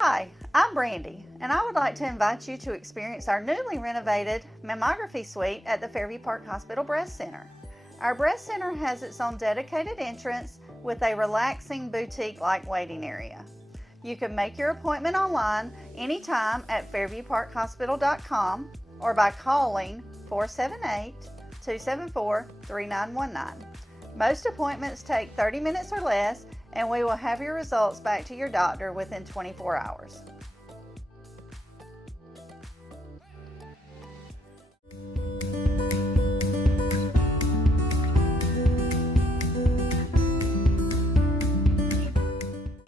Hi, I'm Brandy, and I would like to invite you to experience our newly renovated mammography suite at the Fairview Park Hospital Breast Center. Our breast center has its own dedicated entrance with a relaxing boutique-like waiting area. You can make your appointment online anytime at fairviewparkhospital.com or by calling 478-274-3919. Most appointments take 30 minutes or less, and we will have your results back to your doctor within 24 hours.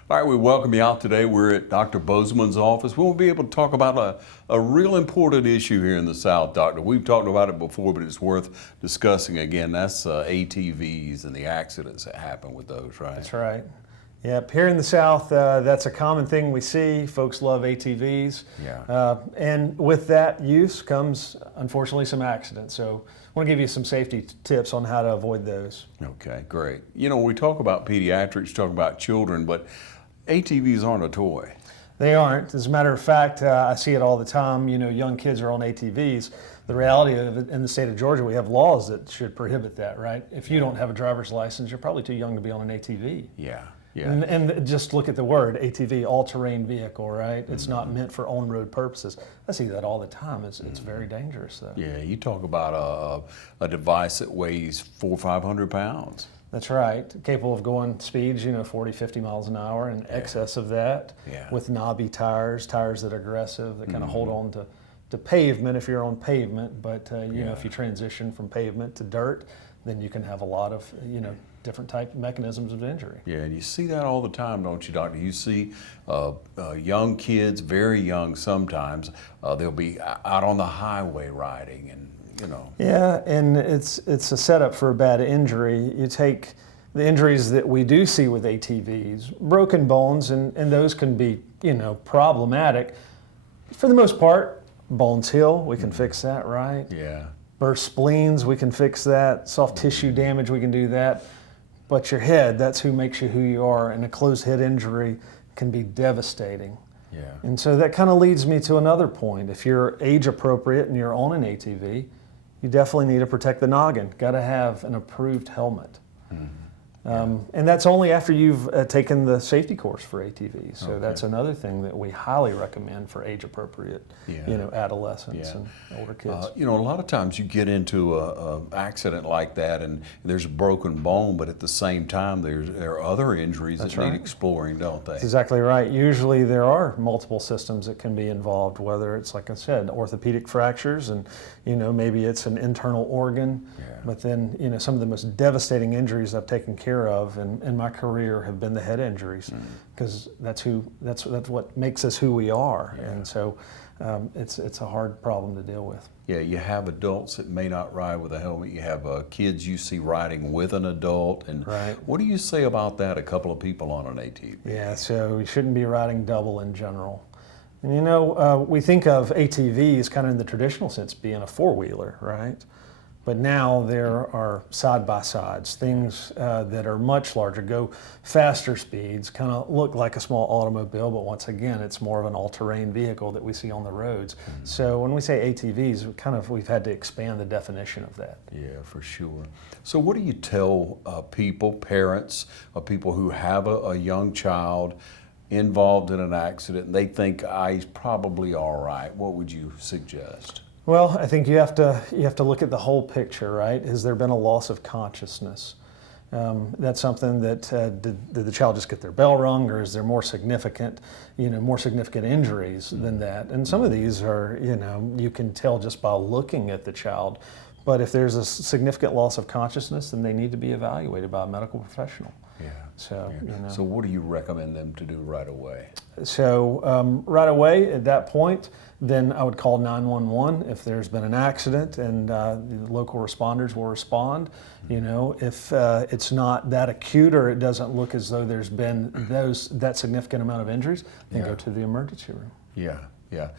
All right, we welcome you out today. We're at Dr. Bozeman's office. We'll be able to talk about a real important issue here in the South, Doctor. We've talked about it before, but it's worth discussing again. That's ATVs and the accidents that happen with those, right? That's right. Yep, here in the South, that's a common thing we see. Folks love ATVs. Yeah. And with that use comes, unfortunately, some accidents. So I want to give you some safety tips on how to avoid those. Okay, great. You know, we talk about pediatrics, talk about children, but ATVs aren't a toy. They aren't. As a matter of fact, I see it all the time. You know, young kids are on ATVs. The reality of it, in the state of Georgia, we have laws that should prohibit that, right? If you don't have a driver's license, you're probably too young to be on an ATV. Yeah. Yeah. And just look at the word, ATV, all-terrain vehicle, right? It's not meant for on-road purposes. I see that all the time. It's very dangerous, though. Yeah, you talk about a device that weighs 400 or 500 pounds. That's right. Capable of going speeds, 40, 50 miles an hour and excess of that. Yeah. With knobby tires that are aggressive, that kind of hold on to pavement if you're on pavement. But, if you transition from pavement to dirt, then you can have a lot of, different type mechanisms of injury. Yeah, and you see that all the time, don't you, Doctor? You see young kids, very young sometimes, they'll be out on the highway riding and, Yeah, and it's a setup for a bad injury. You take the injuries that we do see with ATVs, broken bones, and those can be, problematic. For the most part, bones heal, we can fix that, right? Yeah. Burst spleens, we can fix that. Soft tissue damage, we can do that. But your head, that's who makes you who you are, and a closed head injury can be devastating. Yeah. And so that kind of leads me to another point. If you're age appropriate and you're on an ATV, you definitely need to protect the noggin. Got to have an approved helmet. And that's only after you've taken the safety course for ATVs. So that's another thing that we highly recommend for age appropriate, adolescents and older kids. A lot of times you get into a accident like that and there's a broken bone, but at the same time there are other injuries that need exploring, don't they? That's exactly right. Usually there are multiple systems that can be involved, whether it's, like I said, orthopedic fractures and, maybe it's an internal organ. Yeah. But then, some of the most devastating injuries I've taken care of in my career have been the head injuries, because that's what makes us who we are. Yeah. And so it's a hard problem to deal with. Yeah, you have adults that may not ride with a helmet. You have kids you see riding with an adult. And what do you say about that, a couple of people on an ATV? Yeah, so you shouldn't be riding double in general. And we think of ATVs kind of in the traditional sense being a four-wheeler, right? But now there are side-by-sides, things that are much larger, go faster speeds, kind of look like a small automobile, but once again, it's more of an all-terrain vehicle that we see on the roads. So when we say ATVs, we've had to expand the definition of that. Yeah, for sure. So what do you tell people, parents, people who have a young child involved in an accident, and they think, he's probably all right? What would you suggest? Well, I think you have to look at the whole picture, right? Has there been a loss of consciousness? That's something that did the child just get their bell rung, or is there more significant injuries than that? And some of these are, you can tell just by looking at the child. But if there's a significant loss of consciousness, then they need to be evaluated by a medical professional. Yeah. So, So what do you recommend them to do right away? So right away at that point, then I would call 911 if there's been an accident, and the local responders will respond. If it's not that acute or it doesn't look as though there's been that significant amount of injuries, then go to the emergency room. Yeah, yeah.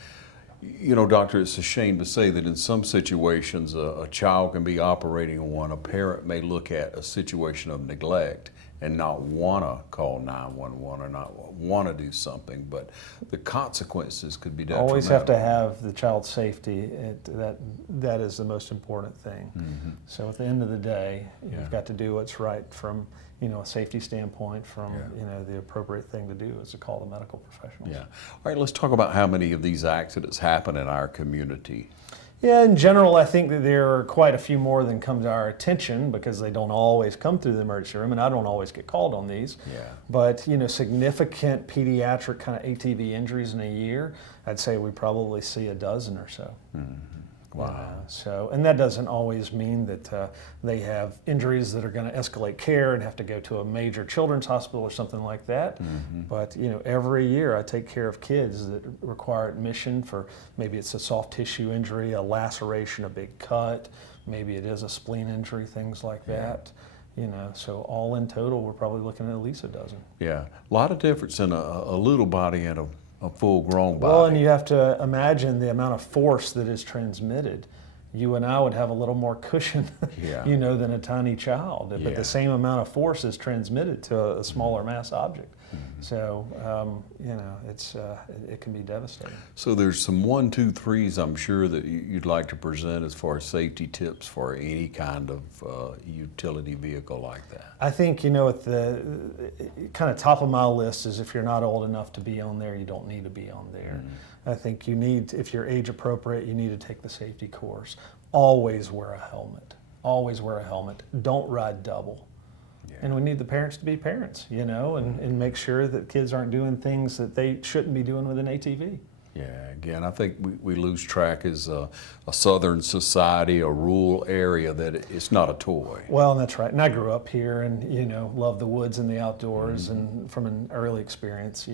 Doctor, it's a shame to say that in some situations a child can be operating on one. A parent may look at a situation of neglect and not want to call 911 or not want to do something, but the consequences could be detrimental. Always have to have the child's safety. That is the most important thing. So at the end of the day, you've got to do what's right from a safety standpoint, from the appropriate thing to do is to call the medical professionals. Yeah. All right, let's talk about how many of these accidents happen in our community. Yeah, in general, I think that there are quite a few more than come to our attention because they don't always come through the emergency room, and I don't always get called on these. Yeah. But significant pediatric kind of ATV injuries in a year, I'd say we probably see a dozen or so. Wow. And that doesn't always mean that they have injuries that are going to escalate care and have to go to a major children's hospital or something like that. But every year I take care of kids that require admission for maybe it's a soft tissue injury, a laceration, a big cut, maybe it is a spleen injury, things like that. So all in total, we're probably looking at least a dozen. Yeah, a lot of difference in a little body and a full-grown body. Well, and you have to imagine the amount of force that is transmitted. You and I would have a little more cushion, than a tiny child. But the same amount of force is transmitted to a smaller mass object. So, it can be devastating. So there's some 1, 2, 3s I'm sure that you'd like to present as far as safety tips for any kind of utility vehicle like that. I think, at the kind of top of my list is if you're not old enough to be on there, you don't need to be on there. I think if you're age appropriate, you need to take the safety course. Always wear a helmet. Always wear a helmet. Don't ride double. And we need the parents to be parents, and make sure that kids aren't doing things that they shouldn't be doing with an ATV. Yeah, again, I think we lose track as a southern society, a rural area, that it's not a toy. Well, that's right. And I grew up here and, loved the woods and the outdoors, and from an early experience,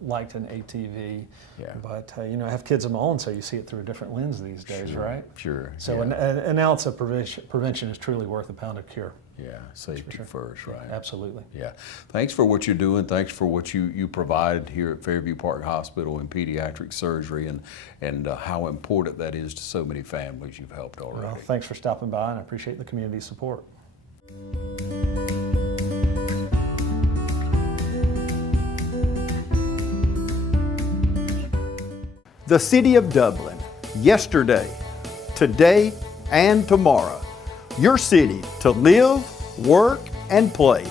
liked an ATV. Yeah. But, I have kids of my own, so you see it through a different lens these days, right? Sure. So an ounce of prevention is truly worth a pound of cure. Yeah, safety first, right? Absolutely. Yeah. Thanks for what you're doing. Thanks for what you provide here at Fairview Park Hospital in pediatric surgery, and how important that is to so many families you've helped already. Well, thanks for stopping by, and I appreciate the community support. The City of Dublin, yesterday, today, and tomorrow. Your city to live, work, and play.